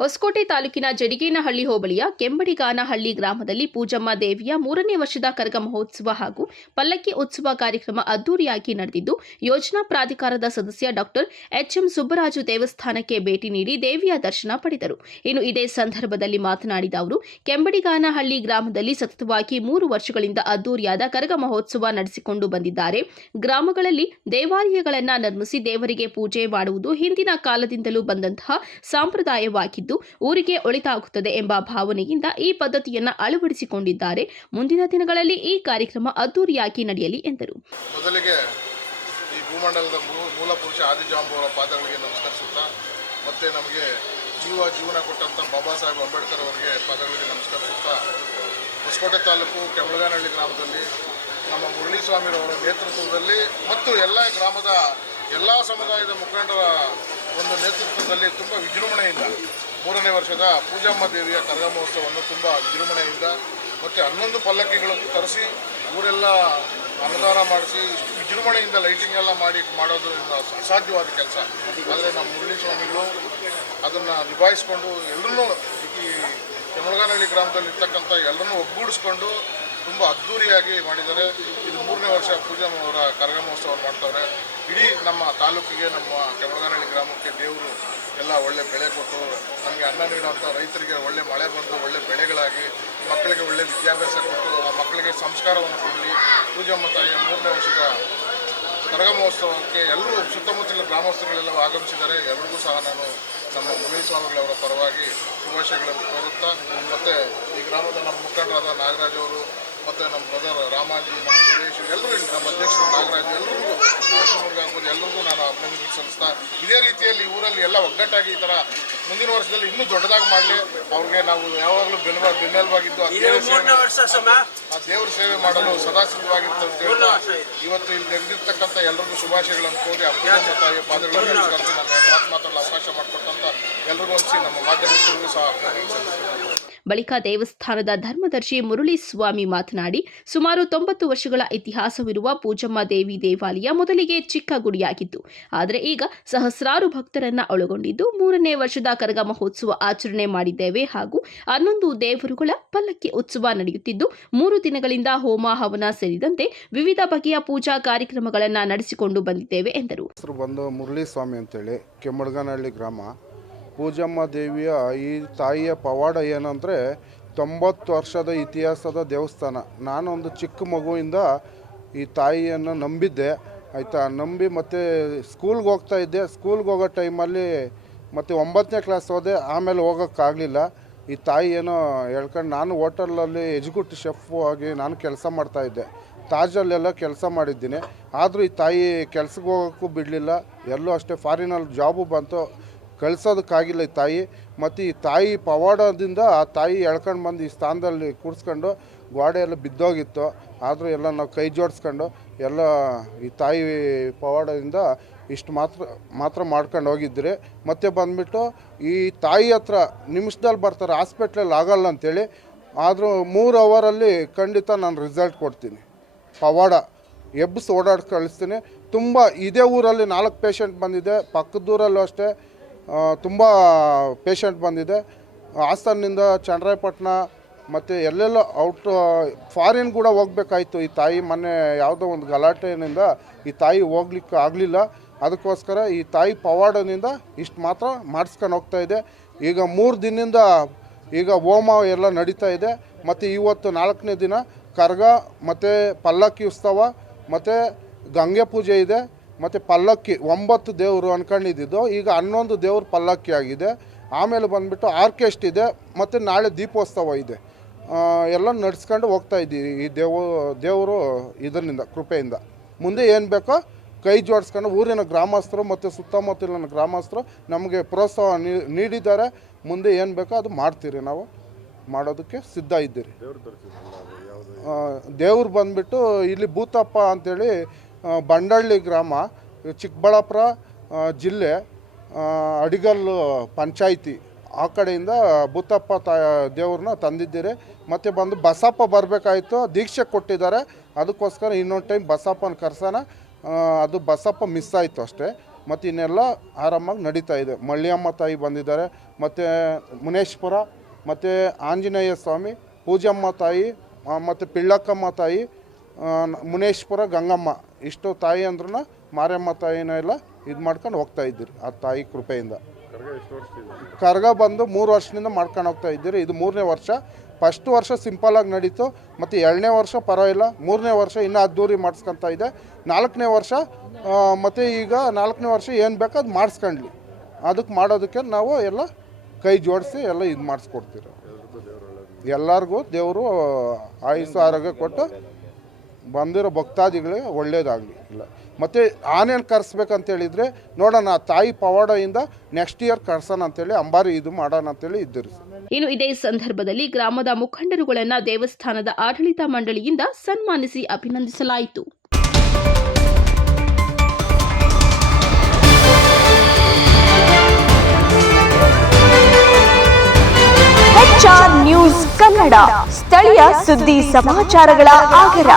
ಹೊಸಕೋಟೆ ತಾಲೂಕಿನ ಜಡಿಗೇನಹಳ್ಳಿ ಹೋಬಳಿಯ ಕೆಂಬಡಿಗಾನಹಳ್ಳಿ ಗ್ರಾಮದಲ್ಲಿ ಪೂಜಮ್ಮ ದೇವಿಯ 3ನೇ ವರ್ಷದ ಕರಗ ಮಹೋತ್ಸವ ಹಾಗೂ ಪಲ್ಲಕ್ಕಿ ಉತ್ಸವ ಕಾರ್ಯಕ್ರಮ ಅದ್ದೂರಿಯಾಗಿ ನಡೆದಿದ್ದು, ಯೋಜನಾ ಪ್ರಾಧಿಕಾರದ ಸದಸ್ಯ ಡಾಕ್ಟರ್ ಎಚ್ಎಂ ಸುಬ್ಬರಾಜು ದೇವಸ್ಥಾನಕ್ಕೆ ಭೇಟಿ ನೀಡಿ ದೇವಿಯ ದರ್ಶನ ಪಡೆದರು. ಇನ್ನು ಇದೇ ಸಂದರ್ಭದಲ್ಲಿ ಮಾತನಾಡಿದ ಅವರು, ಕೆಂಬಡಿಗಾನಹಳ್ಳಿ ಗ್ರಾಮದಲ್ಲಿ ಸತತವಾಗಿ 3 ವರ್ಷಗಳಿಂದ ಅದ್ದೂರಿಯಾದ ಕರಗ ಮಹೋತ್ಸವ ನಡೆಸಿಕೊಂಡು ಬಂದಿದ್ದಾರೆ. ಗ್ರಾಮಗಳಲ್ಲಿ ದೇವಾಲಯಗಳನ್ನು ನಿರ್ಮಿಸಿ ದೇವರಿಗೆ ಪೂಜೆ ಮಾಡುವುದು ಹಿಂದಿನ ಕಾಲದಿಂದಲೂ ಬಂದಂತಹ ಸಂಪ್ರದಾಯವಾಗಿದ್ದು, ಊರಿಗೆ ಒಳಿತಾಗುತ್ತದೆ ಎಂಬ ಭಾವನೆಯಿಂದ ಈ ಪದ್ಧತಿಯನ್ನು ಅಳವಡಿಸಿಕೊಂಡಿದ್ದಾರೆ. ಮುಂದಿನ ದಿನಗಳಲ್ಲಿ ಈ ಕಾರ್ಯಕ್ರಮ ಅದ್ದೂರಿಯಾಗಿ ನಡೆಯಲಿ ಎಂದರು. ಮೊದಲಿಗೆ ಈ ಭೂಮಂಡಲದ ಮೂಲ ಪುರುಷ ಆದಿಜಾಂಬುವರ ಪಾದಗಳಿಗೆ ನಮಸ್ಕರಿಸುತ್ತಾ, ಮತ್ತೆ ನಮಗೆ ಜೀವನ ಕೊಟ್ಟಂಥ ಬಾಬಾ ಸಾಹೇಬ್ ಅಂಬೇಡ್ಕರ್ ಅವರಿಗೆ ಪಾದಗಳಿಗೆ ನಮಸ್ಕರಿಸುತ್ತಾ, ಹೊಸಕೋಟೆ ತಾಲೂಕು ಕೆಂಬಡಿಗಾನಹಳ್ಳಿ ಗ್ರಾಮದಲ್ಲಿ ನಮ್ಮ ಮುರಳಿ ಸ್ವಾಮಿರವರ ನೇತೃತ್ವದಲ್ಲಿ ಮತ್ತು ಎಲ್ಲ ಗ್ರಾಮದ ಎಲ್ಲ ಸಮುದಾಯದ ಮುಖಂಡರ ಒಂದು ನೇತೃತ್ವದಲ್ಲಿ ತುಂಬ ವಿಜೃಂಭಣೆಯಿಂದ 3ನೇ ವರ್ಷದ ಪೂಜಮ್ಮ ದೇವಿಯ ಕರಗ ಮಹೋತ್ಸವವನ್ನು ತುಂಬ ವಿಜೃಂಭಣೆಯಿಂದ ಮತ್ತು 11 ಪಲ್ಲಕ್ಕಿಗಳು ತರಿಸಿ ಊರೆಲ್ಲ ಅನ್ನದಾನ ಮಾಡಿಸಿ ಇಷ್ಟು ವಿಜೃಂಭಣೆಯಿಂದ ಲೈಟಿಂಗ್ ಎಲ್ಲ ಮಾಡೋದ್ರಿಂದ ಅಸಾಧ್ಯವಾದ ಕೆಲಸ. ಆದರೆ ನಮ್ಮ ಮುರಳಿ ಸ್ವಾಮಿಗಳು ಅದನ್ನು ನಿಭಾಯಿಸ್ಕೊಂಡು ಎಲ್ಲರೂ ಈ ಕೆಂಬಡಿಗಾನಹಳ್ಳಿ ಗ್ರಾಮದಲ್ಲಿರ್ತಕ್ಕಂಥ ಎಲ್ಲರನ್ನೂ ಒಗ್ಗೂಡಿಸ್ಕೊಂಡು ತುಂಬ ಅದ್ಧೂರಿಯಾಗಿ ಮಾಡಿದ್ದಾರೆ. ಇದು 3ನೇ ವರ್ಷ ಪೂಜಮ್ಮ ಅವರ ಕರಗ ಮಹೋತ್ಸವವನ್ನು ಮಾಡ್ತಾರೆ. ಇಡೀ ನಮ್ಮ ತಾಲೂಕಿಗೆ, ನಮ್ಮ ಕೆಂಬಡಿಗಾನಹಳ್ಳಿ ಗ್ರಾಮಕ್ಕೆ ದೇವರು ಎಲ್ಲ ಒಳ್ಳೆ ಬೆಳೆ ಕೊಟ್ಟು ನಮಗೆ ಅನ್ನ ನೀಡುವಂಥ ರೈತರಿಗೆ ಒಳ್ಳೆ ಮಳೆ ಬಂದು ಒಳ್ಳೆ ಬೆಳೆಗಳಾಗಿ ಮಕ್ಕಳಿಗೆ ಒಳ್ಳೆ ವಿದ್ಯಾಭ್ಯಾಸ ಕೊಟ್ಟು ಆ ಮಕ್ಕಳಿಗೆ ಸಂಸ್ಕಾರವನ್ನು ಕೊಡಲಿ. ಪೂಜಮ್ಮ ತಾಯಿಯ 3ನೇ ವರ್ಷದ ಕರಗ ಮಹೋತ್ಸವಕ್ಕೆ ಎಲ್ಲರೂ ಸುತ್ತಮುತ್ತಲಿನ ಗ್ರಾಮಸ್ಥರುಗಳೆಲ್ಲ ಆಗಮಿಸಿದ್ದಾರೆ. ಎಲ್ಲರಿಗೂ ಸಹ ನಾನು ನಮ್ಮ ಮುರಳಿ ಸ್ವಾಮಿಗಳವರ ಪರವಾಗಿ ಶುಭಾಶಯಗಳನ್ನು ಕೋರುತ್ತಾ, ಮತ್ತು ಈ ಗ್ರಾಮದ ನಮ್ಮ ಮುಖಂಡರಾದ ನಾಗರಾಜ್ ಅವರು ಮತ್ತು ನಮ್ಮ ಬ್ರದರ್ ರಾಮಾಜಿ, ನಮ್ಮ ಸುರೇಶ್, ಎಲ್ಲರೂ ನಮ್ಮ ಅಧ್ಯಕ್ಷರು ನಾಗರಾಜ್, ಎಲ್ಲರಿಗೂ ಆಗ್ಬೋದು, ಎಲ್ಲರಿಗೂ ನಾನು ಅಭಿನಂದನೆ ಸಲ್ಲಿಸ್ತಾ, ಇದೇ ರೀತಿಯಲ್ಲಿ ಊರಲ್ಲಿ ಎಲ್ಲ ಒಗ್ಗಟ್ಟಾಗಿ ಈ ಥರ ಮುಂದಿನ ವರ್ಷದಲ್ಲಿ ಇನ್ನೂ ದೊಡ್ಡದಾಗಿ ಮಾಡಲಿ. ಅವ್ರಿಗೆ ನಾವು ಯಾವಾಗಲೂ ಬೆನ್ನೆಲುಬಾಗಿದ್ದು ಆ ದೇವ್ರ ಸೇವೆ ಮಾಡಲು ಸದಾ ಸಿದ್ಧವಾಗಿರ್ತೇವೆ. ಇವತ್ತು ಇಲ್ಲಿ ನೆರೆದಿರ್ತಕ್ಕಂಥ ಎಲ್ಲರಿಗೂ ಶುಭಾಶಯಗಳನ್ನು ಕೋರಿ ಅಪ್ಪಮ್ಮ ತಾಯಿಯ ಪಾದಗಳನ್ನು ನಮಸ್ಕರಿಸಿ ನನ್ನ ಮಾತಾಡಲು ಅವಕಾಶ ಮಾಡಿಕೊಟ್ಟಂಥ ಎಲ್ಲರಿಗೂ ಅನಿಸಿ ನಮ್ಮ ಮಾಧ್ಯಮಿಕರಿಗೂ ಸಹ ಅಭಿನಂದನೆ. ಬಳಿಕ ದೇವಸ್ಥಾನದ ಧರ್ಮದರ್ಶಿ ಮುರಳಿ ಸ್ವಾಮಿ ಮಾತನಾಡಿ, ಸುಮಾರು 90 ವರ್ಷಗಳ ಇತಿಹಾಸವಿರುವ ಪೂಜಮ್ಮ ದೇವಿ ದೇವಾಲಯ ಮೊದಲಿಗೆ ಚಿಕ್ಕ ಗುಡಿಯಾಗಿತ್ತು. ಆದರೆ ಈಗ ಸಹಸ್ರಾರು ಭಕ್ತರನ್ನ ಒಳಗೊಂಡಿದ್ದು 3ನೇ ವರ್ಷದ ಕರಗ ಮಹೋತ್ಸವ ಆಚರಣೆ ಮಾಡಿದ್ದೇವೆ ಹಾಗೂ 11 ದೇವರುಗಳ ಪಲ್ಲಕ್ಕಿ ಉತ್ಸವ ನಡೆಯುತ್ತಿದ್ದು 3 ದಿನಗಳಿಂದ ಹೋಮ ಹವನ ಸೇರಿದಂತೆ ವಿವಿಧ ಬಗೆಯ ಪೂಜಾ ಕಾರ್ಯಕ್ರಮಗಳನ್ನು ನಡೆಸಿಕೊಂಡು ಬಂದಿದ್ದೇವೆ ಎಂದರು. ಬಂದು ಮುರಳಿ ಸ್ವಾಮಿ ಅಂತೇಳಿ ಕೆಂಬಡಿಗಾನಹಳ್ಳಿ ಗ್ರಾಮ. ಪೂಜಮ್ಮ ದೇವಿಯ ಈ ತಾಯಿಯ ಪವಾಡ ಏನಂದರೆ 90 ವರ್ಷದ ಇತಿಹಾಸದ ದೇವಸ್ಥಾನ. ನಾನೊಂದು ಚಿಕ್ಕ ಮಗುವಿಂದ ಈ ತಾಯಿಯನ್ನು ನಂಬಿದ್ದೆ, ಆಯಿತಾ. ನಂಬಿ ಮತ್ತು ಸ್ಕೂಲ್ಗೆ ಹೋಗ್ತಾ ಇದ್ದೆ. ಸ್ಕೂಲ್ಗೆ ಹೋಗೋ ಟೈಮಲ್ಲಿ ಮತ್ತು 9ನೇ ಕ್ಲಾಸ್ ಹೋದೆ. ಆಮೇಲೆ ಹೋಗೋಕ್ಕಾಗಲಿಲ್ಲ. ಈ ತಾಯಿ ಏನೋ ಹೇಳ್ಕೊಂಡು ನಾನು ಹೋಟೆಲಲ್ಲಿ ಎಕ್ಸಿಕ್ಯೂಟಿವ್ ಶೆಫ್ ಆಗಿ ನಾನು ಕೆಲಸ ಮಾಡ್ತಾಯಿದ್ದೆ. ತಾಜಲ್ಲೆಲ್ಲ ಕೆಲಸ ಮಾಡಿದ್ದೀನಿ. ಆದರೂ ಈ ತಾಯಿ ಕೆಲ್ಸಕ್ಕೆ ಹೋಗೋಕ್ಕೂ ಬಿಡಲಿಲ್ಲ. ಎಲ್ಲೂ ಅಷ್ಟೇ ಫಾರಿನಲ್ಲಿ ಜಾಬು ಬಂತು, ಕಳ್ಸೋದಕ್ಕಾಗಿಲ್ಲ ಈ ತಾಯಿ. ಮತ್ತು ಈ ತಾಯಿ ಪವಾಡದಿಂದ ಆ ತಾಯಿ ಎಳ್ಕೊಂಡು ಬಂದು ಈ ಸ್ಥಾನದಲ್ಲಿ ಕೂರಿಸ್ಕೊಂಡು ಗೋಡೆ ಎಲ್ಲ ಬಿದ್ದೋಗಿತ್ತು. ಆದರೂ ಎಲ್ಲ ನಾವು ಕೈ ಜೋಡಿಸ್ಕೊಂಡು ಎಲ್ಲ ಈ ತಾಯಿ ಪವಾಡದಿಂದ ಇಷ್ಟು ಮಾತ್ರ ಮಾಡ್ಕೊಂಡು ಹೋಗಿದ್ರಿ. ಮತ್ತು ಬಂದುಬಿಟ್ಟು ಈ ತಾಯಿ ಹತ್ರ ನಿಮಿಷದಲ್ಲಿ ಬರ್ತಾರೆ, ಹಾಸ್ಪಿಟ್ಲಲ್ಲಿ ಆಗಲ್ಲ ಅಂಥೇಳಿ. ಆದರೂ 3 ಅವರಲ್ಲಿ ಖಂಡಿತ ನಾನು ರಿಸಲ್ಟ್ ಕೊಡ್ತೀನಿ. ಪವಾಡ ಎಬ್ಬಿಸಿ ಓಡಾಡಿ ಕಳಿಸ್ತೀನಿ. ತುಂಬ ಇದೇ ಊರಲ್ಲಿ 4 ಪೇಷಂಟ್ ಬಂದಿದೆ. ಪಕ್ಕದೂರಲ್ಲೂ ಅಷ್ಟೇ ತುಂಬ ಪೇಷಂಟ್ ಬಂದಿದೆ. ಹಾಸನದಿಂದ ಚನ್ನರಾಯಪಟ್ಟಣ ಮತ್ತು ಎಲ್ಲೆಲ್ಲೋ ಫಾರಿನ್ ಕೂಡ ಹೋಗ್ಬೇಕಾಯ್ತು ಈ ತಾಯಿ. ಮೊನ್ನೆ ಯಾವುದೋ ಒಂದು ಗಲಾಟೆಯಿಂದ ಈ ತಾಯಿ ಹೋಗ್ಲಿಕ್ಕೆ ಆಗಲಿಲ್ಲ. ಅದಕ್ಕೋಸ್ಕರ ಈ ತಾಯಿ ಪವಾಡದಿಂದ ಇಷ್ಟು ಮಾತ್ರ ಮಾಡಿಸ್ಕೊಂಡು ಹೋಗ್ತಾಯಿದೆ. ಈಗ 3 ದಿನದಿಂದ ಈಗ ಹೋಮ ಎಲ್ಲ ನಡೀತಾ ಇದೆ. ಮತ್ತು ಇವತ್ತು 4ನೇ ದಿನ ಕರಗ ಮತ್ತು ಪಲ್ಲಕ್ಕಿ ಉತ್ಸವ ಮತ್ತು ಗಂಗೆ ಪೂಜೆ ಇದೆ. ಮತ್ತು ಪಲ್ಲಕ್ಕಿ 9 ದೇವರು ಅಂದ್ಕೊಂಡಿದ್ದು ಈಗ 11 ದೇವ್ರ ಪಲ್ಲಕ್ಕಿ ಆಗಿದೆ. ಆಮೇಲೆ ಬಂದುಬಿಟ್ಟು ಆರ್ಕೆಸ್ಟ್ ಇದೆ ಮತ್ತು ನಾಳೆ ದೀಪೋತ್ಸವ ಇದೆ. ಎಲ್ಲ ನಡೆಸ್ಕೊಂಡು ಹೋಗ್ತಾಯಿದ್ದೀವಿ ಈ ದೇವರು ಇದರಿಂದ ಕೃಪೆಯಿಂದ. ಮುಂದೆ ಏನು ಬೇಕೋ ಕೈ ಜೋಡಿಸ್ಕೊಂಡು ಊರಿನ ಗ್ರಾಮಸ್ಥರು ಮತ್ತು ಸುತ್ತಮುತ್ತಲಿನ ಗ್ರಾಮಸ್ಥರು ನಮಗೆ ಪ್ರೋತ್ಸಾಹ ನೀಡಿದ್ದಾರೆ. ಮುಂದೆ ಏನು ಬೇಕೋ ಅದು ಮಾಡ್ತೀರಿ, ನಾವು ಮಾಡೋದಕ್ಕೆ ಸಿದ್ಧ ಇದ್ದೀರಿ. ದೇವ್ರು ಬಂದುಬಿಟ್ಟು ಇಲ್ಲಿ ಭೂತಪ್ಪ ಅಂಥೇಳಿ ಬಂಡಳ್ಳಿ ಗ್ರಾಮ, ಚಿಕ್ಕಬಳ್ಳಾಪುರ ಜಿಲ್ಲೆ, ಅಡಿಗಲ್ಲು ಪಂಚಾಯಿತಿ ಆ ಕಡೆಯಿಂದ ಭೂತಪ್ಪ ದೇವ್ರನ್ನ ತಂದಿದ್ದೀರಿ. ಮತ್ತು ಬಂದು ಬಸಪ್ಪ ಬರಬೇಕಾಯಿತು, ದೀಕ್ಷೆ ಕೊಟ್ಟಿದ್ದಾರೆ. ಅದಕ್ಕೋಸ್ಕರ ಇನ್ನೊಂದು ಟೈಮ್ ಬಸಪ್ಪನ ಕರ್ಸೋಣ. ಅದು ಬಸಪ್ಪ ಮಿಸ್ ಆಯಿತು ಅಷ್ಟೇ. ಮತ್ತು ಇನ್ನೆಲ್ಲ ಆರಾಮಾಗಿ ನಡೀತಾ ಇದೆ. ಮಳ್ಳಿಯಮ್ಮ ತಾಯಿ ಬಂದಿದ್ದಾರೆ, ಮತ್ತು ಮುನೇಶ್ವರ, ಮತ್ತು ಆಂಜನೇಯ ಸ್ವಾಮಿ, ಪೂಜಮ್ಮ ತಾಯಿ, ಮತ್ತು ಪಿಳ್ಳಕ್ಕಮ್ಮ ತಾಯಿ, ಮುನೇಶ್ವರ, ಗಂಗಮ್ಮ, ಇಷ್ಟು ತಾಯಿ ಅಂದ್ರೂ ಮಾರಮ್ಮ ತಾಯಿನ ಎಲ್ಲ ಇದು ಮಾಡ್ಕೊಂಡು ಹೋಗ್ತಾ ಇದ್ದೀರಿ ಆ ತಾಯಿ ಕೃಪೆಯಿಂದ. ಕರ್ಗ ಬಂದು 3 ವರ್ಷದಿಂದ ಮಾಡ್ಕೊಂಡು ಹೋಗ್ತಾ ಇದ್ದೀರಿ. ಇದು 3ನೇ ವರ್ಷ. ಫಸ್ಟ್ ವರ್ಷ ಸಿಂಪಲಾಗಿ ನಡೀತು, ಮತ್ತು 2ನೇ ವರ್ಷ ಪರವಾಗಿಲ್ಲ, 3ನೇ ವರ್ಷ ಇನ್ನೂ ಅದ್ದೂರಿ ಮಾಡಿಸ್ಕೊತಾ ಇದೆ. 4ನೇ ವರ್ಷ ಮತ್ತು ಈಗ 4ನೇ ವರ್ಷ ಏನು ಬೇಕೋ ಅದು ಮಾಡಿಸ್ಕೊಂಡ್ಲಿ. ಅದಕ್ಕೆ ಮಾಡೋದಕ್ಕೆ ನಾವು ಎಲ್ಲ ಕೈ ಜೋಡಿಸಿ ಎಲ್ಲ ಇದು ಮಾಡಿಸ್ಕೊಡ್ತೀವಿ. ಎಲ್ಲರಿಗೂ ದೇವರು ಆಯುಷ್ಯ ಆರೋಗ್ಯ ಕೊಟ್ಟು ಬಂದಿರೋ ಭಕ್ತಾದಿಗಳಿಗೆ ಒಳ್ಳೇದಾಗಲಿ. ಇಲ್ಲ ಮತ್ತು ಆನೇನು ಕರೆಸ್ಬೇಕಂತೇಳಿದರೆ ನೋಡೋಣ, ತಾಯಿ ಪವಾಡದಿಂದ ನೆಕ್ಸ್ಟ್ ಇಯರ್ ಕರ್ಸೋಣ ಅಂತೇಳಿ ಅಂಬಾರಿ ಇದು ಮಾಡೋಣ ಅಂತೇಳಿ ಇದ್ದೀರಿ. ಇನ್ನು ಇದೇ ಸಂದರ್ಭದಲ್ಲಿ ಗ್ರಾಮದ ಮುಖಂಡರುಗಳನ್ನು ದೇವಸ್ಥಾನದ ಆಡಳಿತ ಮಂಡಳಿಯಿಂದ ಸನ್ಮಾನಿಸಿ ಅಭಿನಂದಿಸಲಾಯಿತು. HR ನ್ಯೂಸ್ ಕನ್ನಡ, ಸ್ಥಳೀಯ ಸುದ್ದಿ ಸಮಾಚಾರಗಳ ಆಗರ.